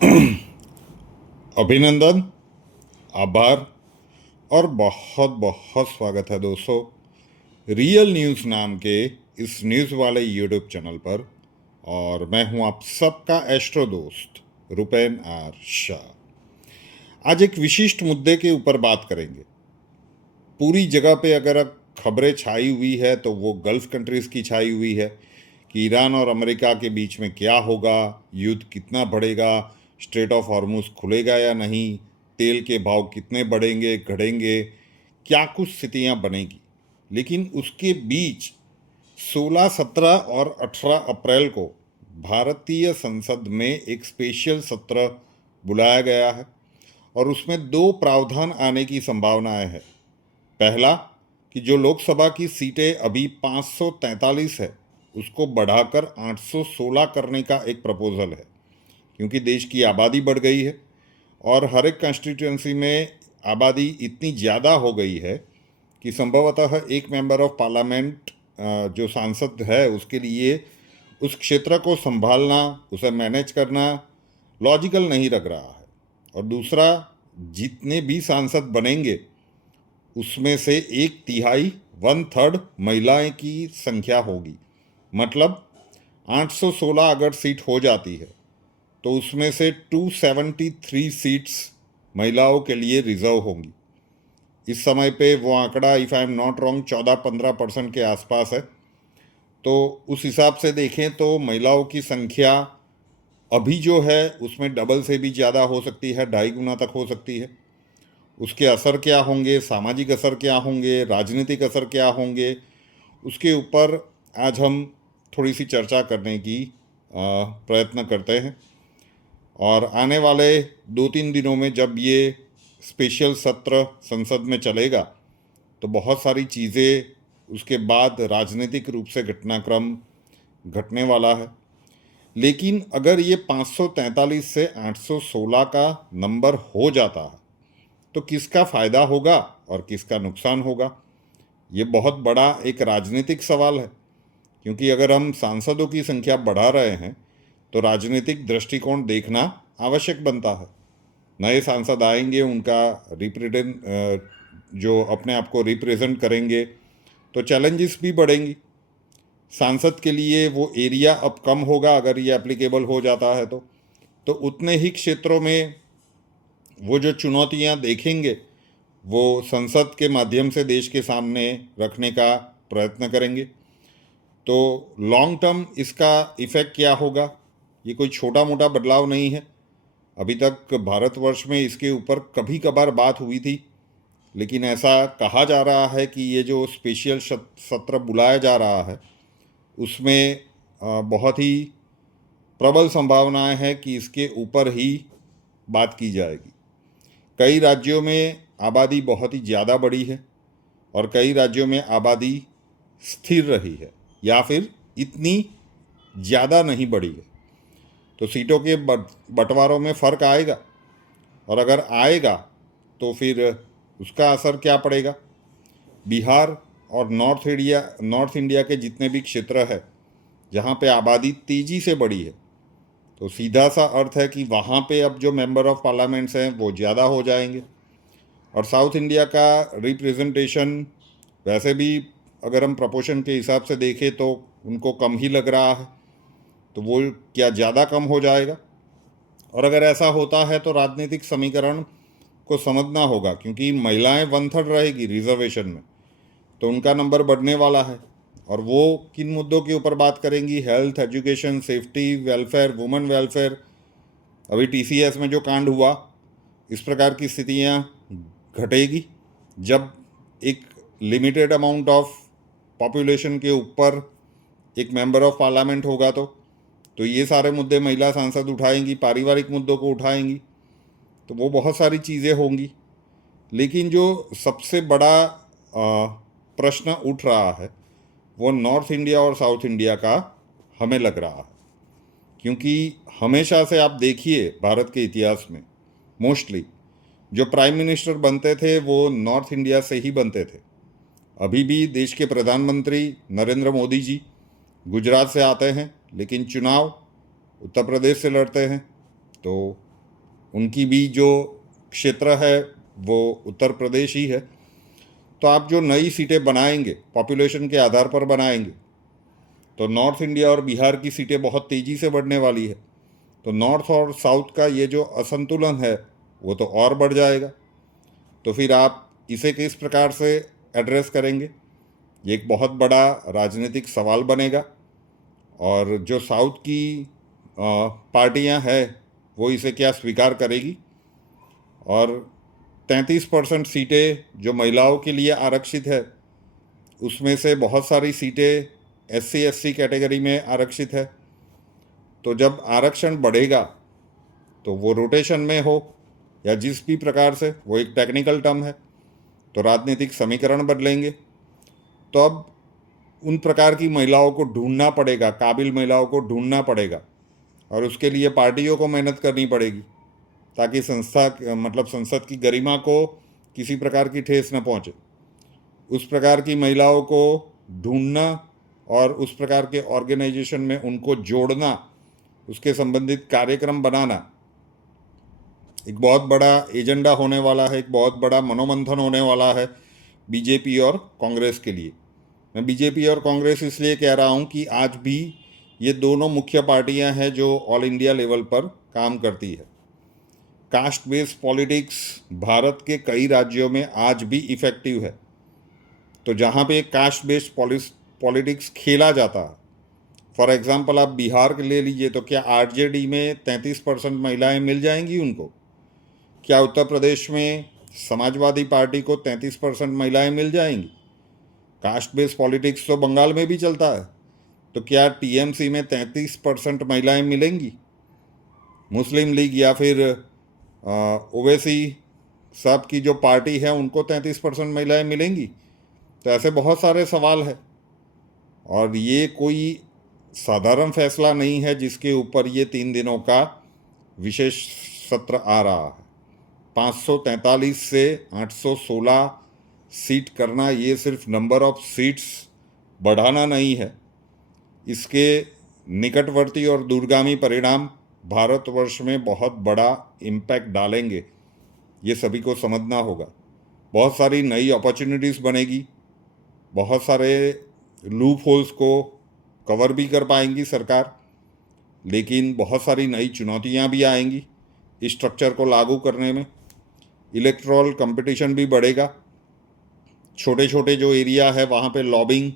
अभिनंदन, आभार और बहुत बहुत स्वागत है दोस्तों रियल न्यूज़ नाम के इस न्यूज़ वाले यूट्यूब चैनल पर। और मैं हूं आप सबका एस्ट्रो दोस्त रुपेन आर शाह। आज एक विशिष्ट मुद्दे के ऊपर बात करेंगे। पूरी जगह पे अगर खबरें छाई हुई है तो वो गल्फ कंट्रीज़ की छाई हुई है कि ईरान और अमेरिका के बीच में क्या होगा, युद्ध कितना बढ़ेगा, स्ट्रेट ऑफ हॉर्मुज खुलेगा या नहीं, तेल के भाव कितने बढ़ेंगे घटेंगे, क्या कुछ स्थितियां बनेगी। लेकिन उसके बीच 16, 17 और 18 अप्रैल को भारतीय संसद में एक स्पेशल सत्र बुलाया गया है और उसमें दो प्रावधान आने की संभावनाएं है। पहला कि जो लोकसभा की सीटें अभी 543 है उसको बढ़ाकर 816 करने का एक प्रपोजल है, क्योंकि देश की आबादी बढ़ गई है और हर एक कंस्टिट्यूंसी में आबादी इतनी ज़्यादा हो गई है कि संभवतः एक मेंबर ऑफ पार्लियामेंट जो सांसद है उसके लिए उस क्षेत्र को संभालना, उसे मैनेज करना लॉजिकल नहीं लग रहा है। और दूसरा, जितने भी सांसद बनेंगे उसमें से एक तिहाई 1/3 महिलाएं की संख्या होगी। मतलब 816 अगर सीट हो जाती है तो उसमें से 273 सीट्स महिलाओं के लिए रिजर्व होंगी। इस समय पे वो आंकड़ा, if I am not wrong, 14-15% के आसपास है। तो उस हिसाब से देखें तो महिलाओं की संख्या अभी जो है उसमें डबल से भी ज़्यादा हो सकती है, 2.5 गुना तक हो सकती है। उसके असर क्या होंगे, सामाजिक असर क्या होंगे, राजनीतिक असर क्या होंगे, उसके ऊपर आज हम थोड़ी सी चर्चा करने की प्रयत्न करते हैं। और आने वाले 2-3 दिनों में जब ये स्पेशल सत्र संसद में चलेगा तो बहुत सारी चीज़ें उसके बाद राजनीतिक रूप से घटनाक्रम घटने वाला है। लेकिन अगर ये 543 से 816 का नंबर हो जाता है तो किसका फ़ायदा होगा और किसका नुकसान होगा, ये बहुत बड़ा एक राजनीतिक सवाल है। क्योंकि अगर हम सांसदों की संख्या बढ़ा रहे हैं तो राजनीतिक दृष्टिकोण देखना आवश्यक बनता है। नए सांसद आएंगे, उनका रिप्रेजेंट जो अपने आप को रिप्रेजेंट करेंगे तो चैलेंजेस भी बढ़ेंगी। सांसद के लिए वो एरिया अब कम होगा अगर ये एप्लीकेबल हो जाता है तो उतने ही क्षेत्रों में वो जो चुनौतियां देखेंगे वो संसद के माध्यम से देश के सामने रखने का प्रयत्न करेंगे। तो लॉन्ग टर्म इसका इफ़ेक्ट क्या होगा, ये कोई छोटा मोटा बदलाव नहीं है। अभी तक भारतवर्ष में इसके ऊपर कभी कभार बात हुई थी, लेकिन ऐसा कहा जा रहा है कि ये जो स्पेशल सत्र बुलाया जा रहा है उसमें बहुत ही प्रबल संभावनाएं हैं कि इसके ऊपर ही बात की जाएगी। कई राज्यों में आबादी बहुत ही ज़्यादा बढ़ी है और कई राज्यों में आबादी स्थिर रही है या फिर इतनी ज़्यादा नहीं बढ़ी है। तो सीटों के बंटवारों में फ़र्क आएगा और अगर आएगा तो फिर उसका असर क्या पड़ेगा। बिहार और नॉर्थ इंडिया के जितने भी क्षेत्र है जहाँ पे आबादी तेज़ी से बढ़ी है तो सीधा सा अर्थ है कि वहाँ पे अब जो मेंबर ऑफ पार्लियामेंट्स हैं वो ज़्यादा हो जाएंगे। और साउथ इंडिया का रिप्रेजेंटेशन वैसे भी अगर हम प्रपोर्शन के हिसाब से देखें तो उनको कम ही लग रहा है, तो वो क्या ज़्यादा कम हो जाएगा। और अगर ऐसा होता है तो राजनीतिक समीकरण को समझना होगा, क्योंकि महिलाएं 1/3 रहेगी रिजर्वेशन में तो उनका नंबर बढ़ने वाला है। और वो किन मुद्दों के ऊपर बात करेंगी, health, education, safety, welfare, women welfare. अभी टीसीएस में जो कांड हुआ, इस प्रकार की स्थितियां घटेगी जब एक लिमिटेड अमाउंट ऑफ पॉपुलेशन के ऊपर एक मेंबर ऑफ पार्लियामेंट होगा तो ये सारे मुद्दे महिला सांसद उठाएंगी, पारिवारिक मुद्दों को उठाएंगी, तो वो बहुत सारी चीज़ें होंगी। लेकिन जो सबसे बड़ा प्रश्न उठ रहा है वो नॉर्थ इंडिया और साउथ इंडिया का हमें लग रहा है। क्योंकि हमेशा से आप देखिए भारत के इतिहास में मोस्टली जो प्राइम मिनिस्टर बनते थे वो नॉर्थ इंडिया से ही बनते थे। अभी भी देश के प्रधानमंत्री नरेंद्र मोदी जी गुजरात से आते हैं, लेकिन चुनाव उत्तर प्रदेश से लड़ते हैं। तो उनकी भी जो क्षेत्र है वो उत्तर प्रदेश ही है। तो आप जो नई सीटें बनाएंगे पॉपुलेशन के आधार पर बनाएंगे, तो नॉर्थ इंडिया और बिहार की सीटें बहुत तेज़ी से बढ़ने वाली है। तो नॉर्थ और साउथ का ये जो असंतुलन है वो तो और बढ़ जाएगा। तो फिर आप इसे किस प्रकार से एड्रेस करेंगे, ये एक बहुत बड़ा राजनीतिक सवाल बनेगा। और जो साउथ की पार्टियां हैं वो इसे क्या स्वीकार करेगी। और 33% सीटें जो महिलाओं के लिए आरक्षित है, उसमें से बहुत सारी सीटें SC/ST कैटेगरी में आरक्षित है। तो जब आरक्षण बढ़ेगा तो वो रोटेशन में हो या जिस भी प्रकार से, वो एक टेक्निकल टर्म है, तो राजनीतिक समीकरण बदलेंगे। तो अब उन प्रकार की महिलाओं को ढूंढना पड़ेगा, काबिल महिलाओं को ढूंढना पड़ेगा, और उसके लिए पार्टियों को मेहनत करनी पड़ेगी ताकि संसद की गरिमा को किसी प्रकार की ठेस न पहुंचे। उस प्रकार की महिलाओं को ढूंढना और उस प्रकार के ऑर्गेनाइजेशन में उनको जोड़ना, उसके संबंधित कार्यक्रम बनाना एक बहुत बड़ा एजेंडा होने वाला है, एक बहुत बड़ा मनोमंथन होने वाला है बीजेपी और कांग्रेस के लिए। मैं बीजेपी और कांग्रेस इसलिए कह रहा हूँ कि आज भी ये दोनों मुख्य पार्टियां हैं जो ऑल इंडिया लेवल पर काम करती है। कास्ट बेस्ड पॉलिटिक्स भारत के कई राज्यों में आज भी इफ़ेक्टिव है। तो जहाँ पे कास्ट बेस्ड पॉलिटिक्स खेला जाता है, फॉर एग्जांपल आप बिहार के ले लीजिए, तो क्या आरजेडी में 33% महिलाएं मिल जाएंगी उनको? क्या उत्तर प्रदेश में समाजवादी पार्टी को 33% महिलाएं मिल जाएंगी? कास्ट बेस्ड पॉलिटिक्स तो बंगाल में भी चलता है, तो क्या टीएमसी में 33% महिलाएं मिलेंगी? मुस्लिम लीग या फिर ओवैसी साहब की जो पार्टी है उनको 33% महिलाएं मिलेंगी? तो ऐसे बहुत सारे सवाल हैं, और ये कोई साधारण फैसला नहीं है जिसके ऊपर ये 3 दिनों का विशेष सत्र आ रहा है। 543 से 816 सीट करना ये सिर्फ नंबर ऑफ सीट्स बढ़ाना नहीं है, इसके निकटवर्ती और दूरगामी परिणाम भारतवर्ष में बहुत बड़ा इम्पैक्ट डालेंगे। ये सभी को समझना होगा। बहुत सारी नई अपॉर्चुनिटीज़ बनेगी, बहुत सारे लूप होल्स को कवर भी कर पाएंगी सरकार, लेकिन बहुत सारी नई चुनौतियां भी आएंगी इस स्ट्रक्चर को लागू करने में। इलेक्टोरल कंपटीशन भी बढ़ेगा। छोटे छोटे जो एरिया है वहाँ पे लॉबिंग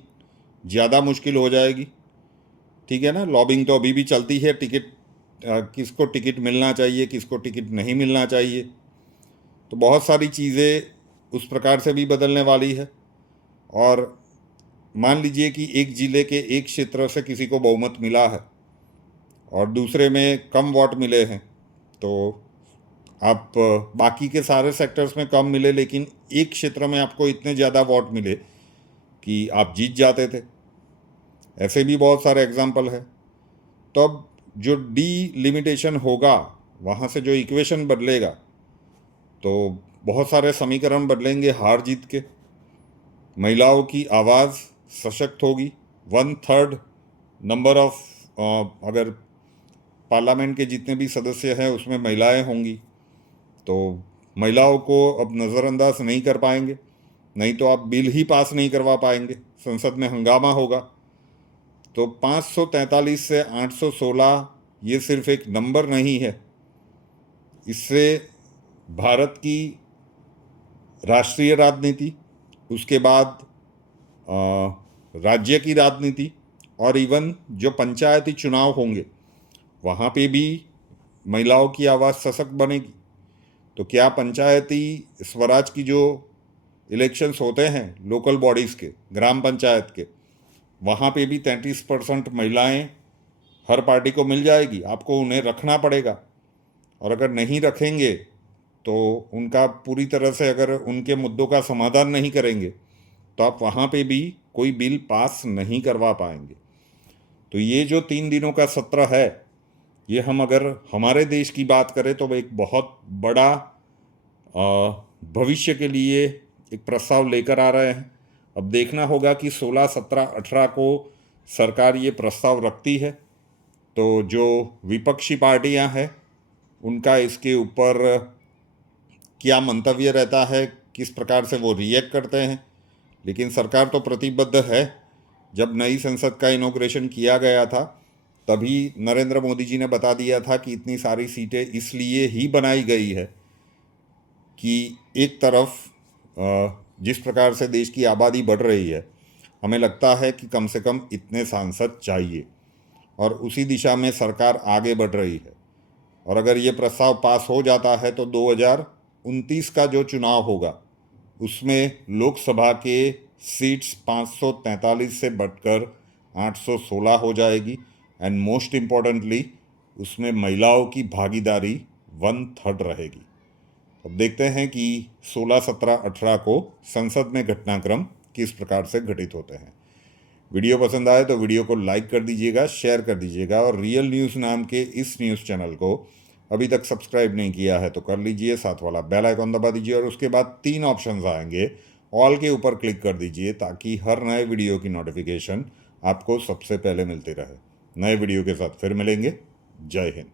ज़्यादा मुश्किल हो जाएगी, ठीक है ना। लॉबिंग तो अभी भी चलती है, किसको टिकट मिलना चाहिए, किसको टिकट नहीं मिलना चाहिए। तो बहुत सारी चीज़ें उस प्रकार से भी बदलने वाली है। और मान लीजिए कि एक ज़िले के एक क्षेत्र से किसी को बहुमत मिला है और दूसरे में कम वोट मिले हैं, तो आप बाकी के सारे सेक्टर्स में कम मिले लेकिन एक क्षेत्र में आपको इतने ज़्यादा वोट मिले कि आप जीत जाते थे। ऐसे भी बहुत सारे एग्जाम्पल है। तो अब जो डीलिमिटेशन होगा, वहाँ से जो इक्वेशन बदलेगा, तो बहुत सारे समीकरण बदलेंगे हार जीत के। महिलाओं की आवाज़ सशक्त होगी। 1/3 नंबर ऑफ अगर पार्लियामेंट के जितने भी सदस्य हैं उसमें महिलाएं होंगी, तो महिलाओं को अब नज़रअंदाज नहीं कर पाएंगे, नहीं तो आप बिल ही पास नहीं करवा पाएंगे, संसद में हंगामा होगा। तो 543 से 816 ये सिर्फ एक नंबर नहीं है, इससे भारत की राष्ट्रीय राजनीति, उसके बाद राज्य की राजनीति और इवन जो पंचायती चुनाव होंगे वहाँ पे भी महिलाओं की आवाज़ सशक्त बनेगी। तो क्या पंचायती स्वराज की जो इलेक्शंस होते हैं लोकल बॉडीज़ के, ग्राम पंचायत के, वहाँ पे भी 33% महिलाएं हर पार्टी को मिल जाएगी। आपको उन्हें रखना पड़ेगा, और अगर नहीं रखेंगे तो उनका पूरी तरह से अगर उनके मुद्दों का समाधान नहीं करेंगे तो आप वहाँ पे भी कोई बिल पास नहीं करवा पाएंगे। तो ये जो 3 दिनों का सत्र है, ये हम अगर हमारे देश की बात करें तो एक बहुत बड़ा भविष्य के लिए एक प्रस्ताव लेकर आ रहे हैं। अब देखना होगा कि 16, 17, 18 को सरकार ये प्रस्ताव रखती है, तो जो विपक्षी पार्टियां हैं उनका इसके ऊपर क्या मंतव्य रहता है, किस प्रकार से वो रिएक्ट करते हैं। लेकिन सरकार तो प्रतिबद्ध है। जब नई संसद का इनॉग्रेशन किया गया था तभी नरेंद्र मोदी जी ने बता दिया था कि इतनी सारी सीटें इसलिए ही बनाई गई है कि एक तरफ जिस प्रकार से देश की आबादी बढ़ रही है, हमें लगता है कि कम से कम इतने सांसद चाहिए, और उसी दिशा में सरकार आगे बढ़ रही है। और अगर ये प्रस्ताव पास हो जाता है तो 2029 का जो चुनाव होगा उसमें लोकसभा के सीट्स 543 से बढ़कर 816 हो जाएगी, एंड मोस्ट इम्पॉर्टेंटली उसमें महिलाओं की भागीदारी 1/3 रहेगी। अब देखते हैं कि 16, 17, 18 को संसद में घटनाक्रम किस प्रकार से घटित होते हैं। वीडियो पसंद आए तो वीडियो को लाइक कर दीजिएगा, शेयर कर दीजिएगा, और रियल न्यूज़ नाम के इस न्यूज़ चैनल को अभी तक सब्सक्राइब नहीं किया है तो कर लीजिए, साथ वाला बेल आइकॉन दबा दीजिए, और उसके बाद 3 ऑप्शंस आएंगे, ऑल के ऊपर क्लिक कर दीजिए ताकि हर नए वीडियो की नोटिफिकेशन आपको सबसे पहले मिलती रहे। नए वीडियो के साथ फिर मिलेंगे। जय हिंद।